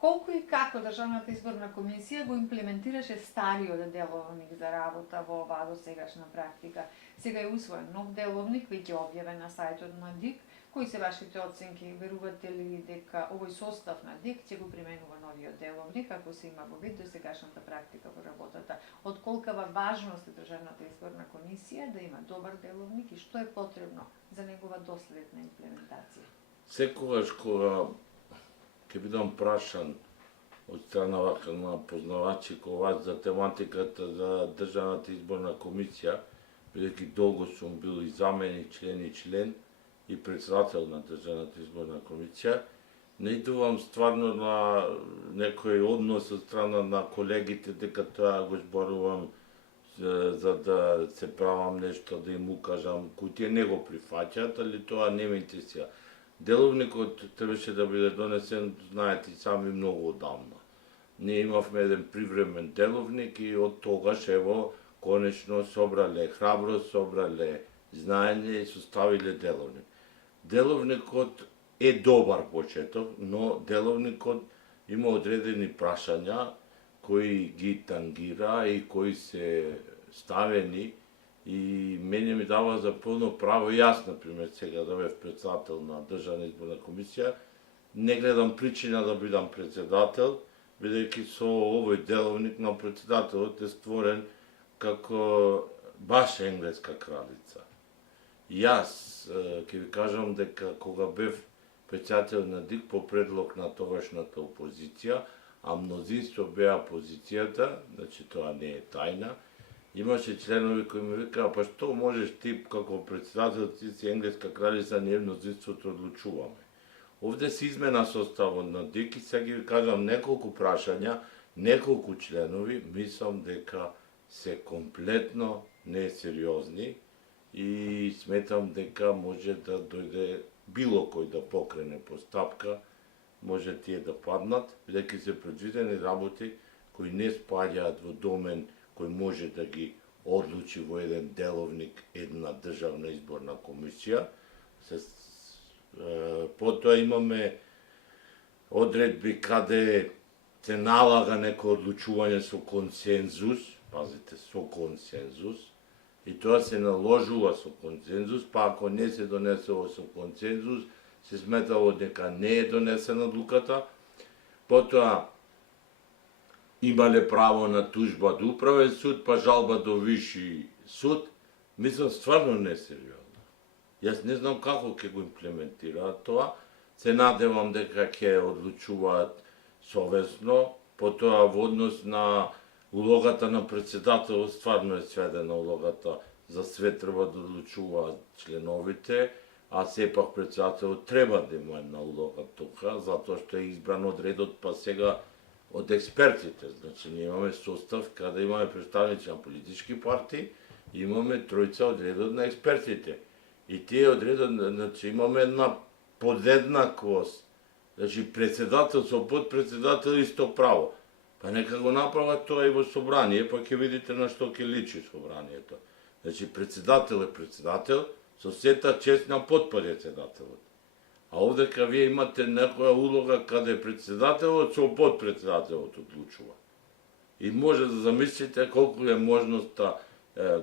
колку и како Државната изборна комисија го имплементираше стариот деловник за работа во оваа досегашна практика. Сега е усвоен нов деловник, веќе објавен на сајтот на ДИК. Кои се вашите оценки? Верувате ли дека овој состав на ДИК ќе го применува новиот деловник, ако се има во вид досегашната практика во работата? Од колкава важност е Државната изборна комисија да има добар деловник и што е потребно за негова доследна имплементација? Секогаш кога ќе бидам прашан од страна на познавачи кој вас за тематиката за Државната изборна комисија, бидејќи долго сум бил и заменик член и председател на Државната изборна комисија, не идувам стварно на некој однос од страна на колегите дека тоа го зборувам за да се правам нешто, да им укажам, кои тие не го прифаќаат, али тоа не ме интересира. Деловникот требаше да биде донесен, знаете сами, многу одамна. Ние имавме еден привремен деловник и од тогаш, ево, конечно собрале храброст, собрале знаење и составиле деловник. Деловникот е добар почеток, но деловникот има одредени прашања кои ги тангира и кои се ставени и мене ми дава за полно право, јас, например, сега да бев председател на Државна изборна комисија, не гледам причина да бидам председател, бидејќи со овој деловник на председателот е створен како баш енглеска кралица. Јас ќе ви кажам дека кога бев председател на ДИК по предлог на тогашната опозиција, а мнозинство беа опозицијата, значи тоа не е тајна, имаше членови кои ми викаа, па што можеш ти како председател, ти си енглеска кралица, ние мнозинството одлучуваме. Овде се измена составот на ДИК и сега ви кажам неколку прашања, неколку членови, мислам дека се комплетно несериозни и сметам дека може да дојде било кој да покрене постапка, може тие да паднат, бидејќи се предвидени работи кои не спаѓаат во домен кој може да ги одлучи во еден деловник една Државна изборна комисија. Потоа имаме одредби каде се налага некој одлучување со консензус, пазите, со консензус, и тоа се наложува со консензус, па ако не се донесува со консензус, се сметало дека не е донесена одлуката. Потоа имале право на тужба до управен суд, па жалба до виши суд. Мислам, стварно несериозно. Јас не знам како ќе го имплементираат тоа. Се надевам дека ќе одлучуваат совесно, потоа во однос на улогата на председател, стварно е сведена улогата, за све треба да одлучуваат членовите, а сепак председателот треба да има една улога тука, затоа што е избран од редот, па сега од експертите. Значи, ние имаме состав каде имаме представници на политички партии, имаме тројца од редот на експертите. И тие од редот, значи, имаме една подеднаквост. Значи, председател со подпредседател исто право. Па нека го направат тоа и во собрание, па ќе видите на што ќе личи собранието. Значи, председател е председател, со сета чест на подпредседателот. А овдека вие имате некоја улога каде председателот со подпредседателот одлучува. И може да замислите колку е можноста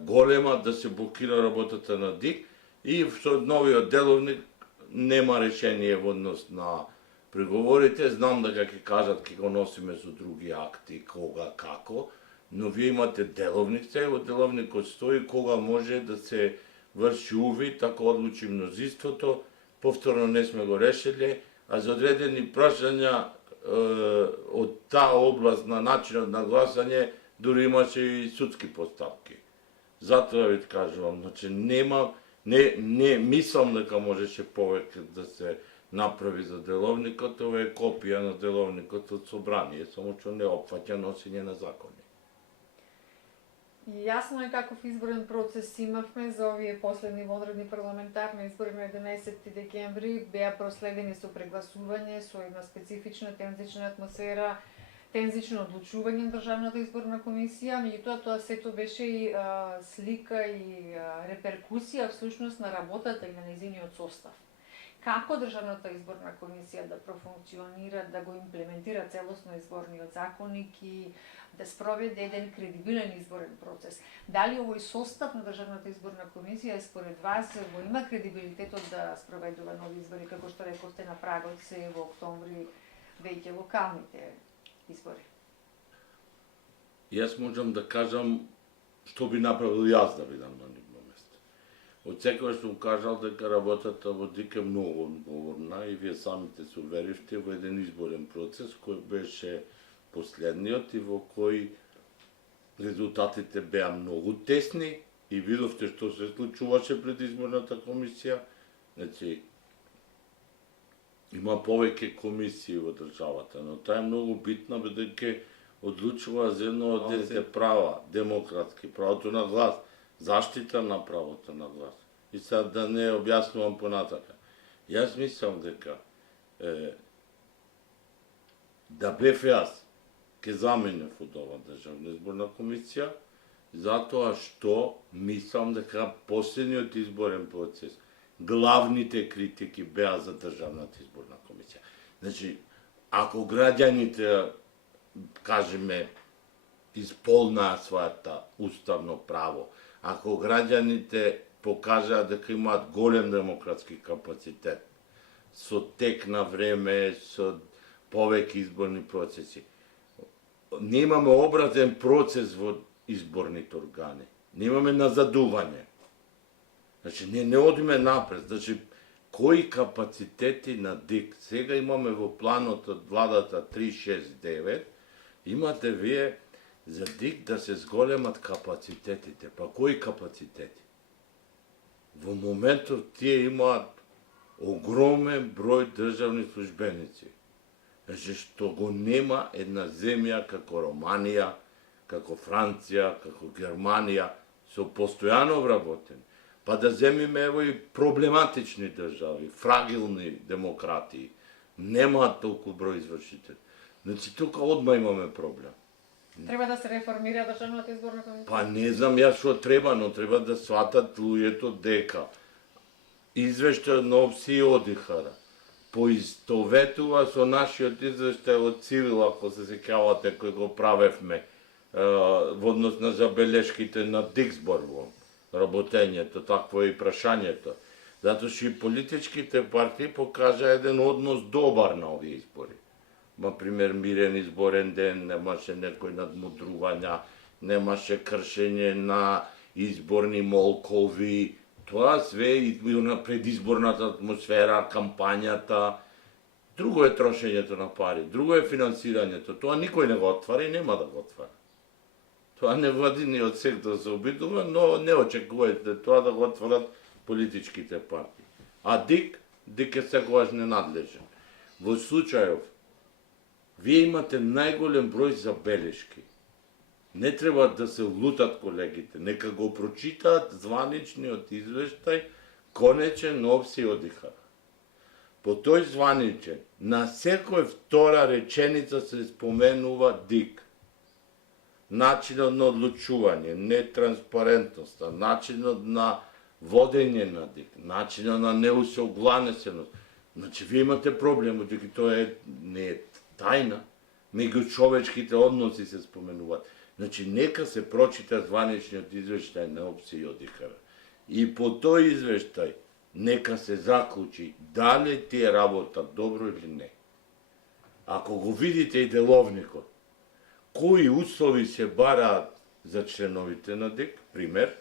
голема да се блокира работата на ДИК и со новиот деловник нема решение во однос на преговорите. Знам дека ќе кажат ќе го носиме со други акти, кога, како, но вие имате деловник, сега во деловникот стои кога може да се врши увид, ако одлучи мнозинството, повторно не сме го решили, а за одредени прашања од таа област на начинот на гласање дури имаше и судски постапки. Затоа ви кажувам, значи не мислам дека можеше повеќе да се направи за деловникот, ова е копија на деловникот од собрание, само што не опфаќа носење на закони. Јасно е каков изборен процес имавме за овие последни вонредни парламентарни избори на 11 декември, беа проследени со прегласување, со една специфична тензична атмосфера, тензично одлучување на Државната изборна комисија, меѓутоа тоа сето беше и слика и реперкусија всушност на работата и на нејзиниот состав. како државната изборна комисија да профункционира, да го имплементира целосно изборниот законник и да спроведе еден кредибилен изборен процес. Дали овој состав на државната изборна комисија според вас го има кредибилитетот да спроведува нови избори, како што рековте на прагот се во октомври веќе локалните избори? Јас можам да кажам што би направил јас да бидам на нивно место. Од секогаш сум кажал дека работата во ДИК е многу одговорна и вие самите се уверивте во еден изборен процес кој беше последниот и во кој резултатите беа многу тесни и видовте што се случуваше пред изборната комисија. Значи, има повеќе комисии во државата, но таа е многу битна бидејќи одлучува за едно од десете права, демократски, правото на глас, заштита на правото на глас. И сега да не објаснувам понатака. Јас мислам дека да бев јас, ке заменев од ова државна изборна комисија, затоа што мислам дека последниот изборен процес, главните критики беа за државната изборна комисија. Значи, ако граѓаните кажеме, исполнаа својата уставно право, ако граѓаните покажаа дека имаат голем демократски капацитет, со тек на време, со повеќе изборни процеси, немаме образен процес во изборните органи, немаме назадување. Значи, не одиме напред. Значи, кои капацитети на ДИК? Сега имаме во планот од владата 369, имате вие за ДИК да се зголемат капацитетите. Па кои капацитети? Во моментот тие имаат огромен број државни службеници. Значи, што го нема една земја како Романија, како Франција, како Германија, со постојано вработени. Па да земиме ево и проблематични држави, фрагилни демократии, немаат толку број извршители. Значи, тука одма имаме проблем. Треба да се реформира државната изборна комисија? Па не знам ја што треба, но треба да сватат луѓето дека извештајот на ОПСИ и ОДИХР поистоветува со нашиот извештај од Цивил, ако се сеќавате, кој го правевме во однос на забелешките на ДИК-збор во работењето, такво е и прашањето. Затоа што и политичките партии покажа еден однос добар на овие избори. Например, мирен изборен ден, немаше некои надмудрувања, немаше кршење на изборни молкови, тоа све и на предизборната атмосфера, кампањата. Друго е трошењето на пари, друго е финансирањето, тоа никој не го отвара и нема да го отвара. Тоа не влади ни од сектор се обидува, но не очекувајте тоа да го отворат политичките партии. А ДИК е секогаш ненадлежен. Во случајов, вие имате најголем број забелешки. Не треба да се лутат колегите, нека го прочитаат званичниот извештај, конечен ОПСИ и ОДИХР. По тој званичен, на секој втора реченица се споменува ДИК. Начинот на одлучување, нетранспарентноста, начинот на водење на ДИК, начинот на неусогласеност. Значи, вие имате проблем, дека тоа не е тајна, меѓучовечките односи се споменуваат. Значи, нека се прочита званичниот извештај на ОПСИ и ОДИХР. И по тој извештај, нека се заклучи дали тие работат добро или не. Ако го видите и деловникот, кои услови се бараат за членовите на ДИК, пример,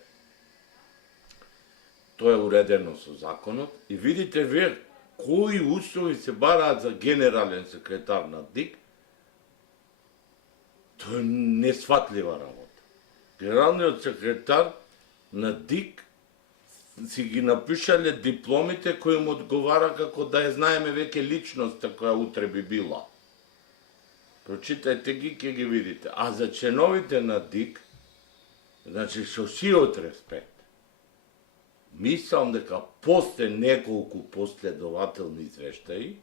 тоа е уредено со законот, и видите вие кои услови се бараат за генерален секретар на ДИК, тоа е несватлива работа. Генералниот секретар на ДИК си ги напишале дипломите кои му одговара како да ја знаеме веќе личноста која утре би била. Прочитајте ги, ќе ги видите. А за членовите на ДИК, значи со сиот респект, мислам дека после неколку последователни извештаи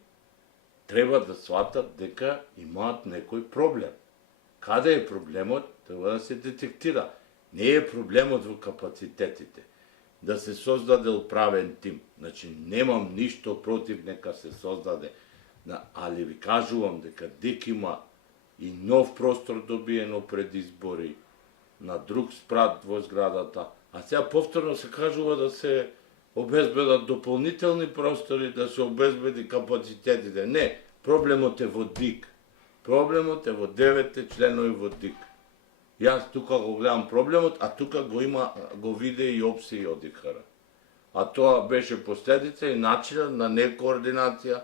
треба да сватат дека имаат некој проблем. Каде е проблемот, треба да се детектира. Не е проблемот во капацитетите. да се создаде правен тим. Значи, немам ништо против нека се создаде, али ви кажувам дека дек има и нов простор добиено пред избори, на друг спрат во зградата, а сега повторно се кажува да се обезбедат дополнителни простори, да се обезбеди капацитетите. Не, проблемот е во ДИК. Проблемот е во 9 членови во ДИК. Јас тука го гледам проблемот, а тука го виде и ОПСЕ и ОДИХР. А тоа беше последица и начинот на некоординација,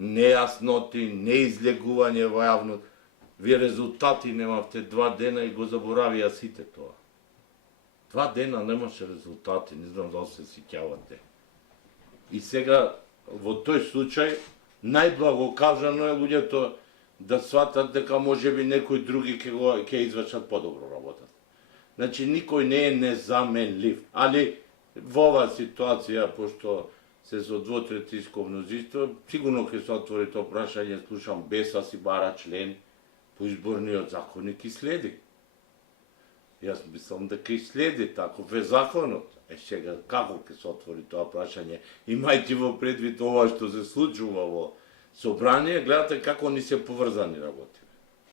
нејасноти, неизлегување во јавност. Вие резултати немавте 2 дена и го заборавија сите тоа. 2 дена немаше резултати, не знам дали се сеќавате. И сега, во тој случај, најблагокажано е луѓето да сватат дека можеби некои други ќе извршат подобро работата. Значи, никој не е незаменлив, али во оваа ситуација, пошто се со двотретинско мнозинство, сигурно ќе се отвори тоа прашање, слушам, Беса си бара член по изборниот законник и следи. Јас мислам дека и следи, таков е законот. Сега, како ќе се отвори тоа прашање, имајте во предвид ова што се случува во собрание, гледате како ни се поврзани работи.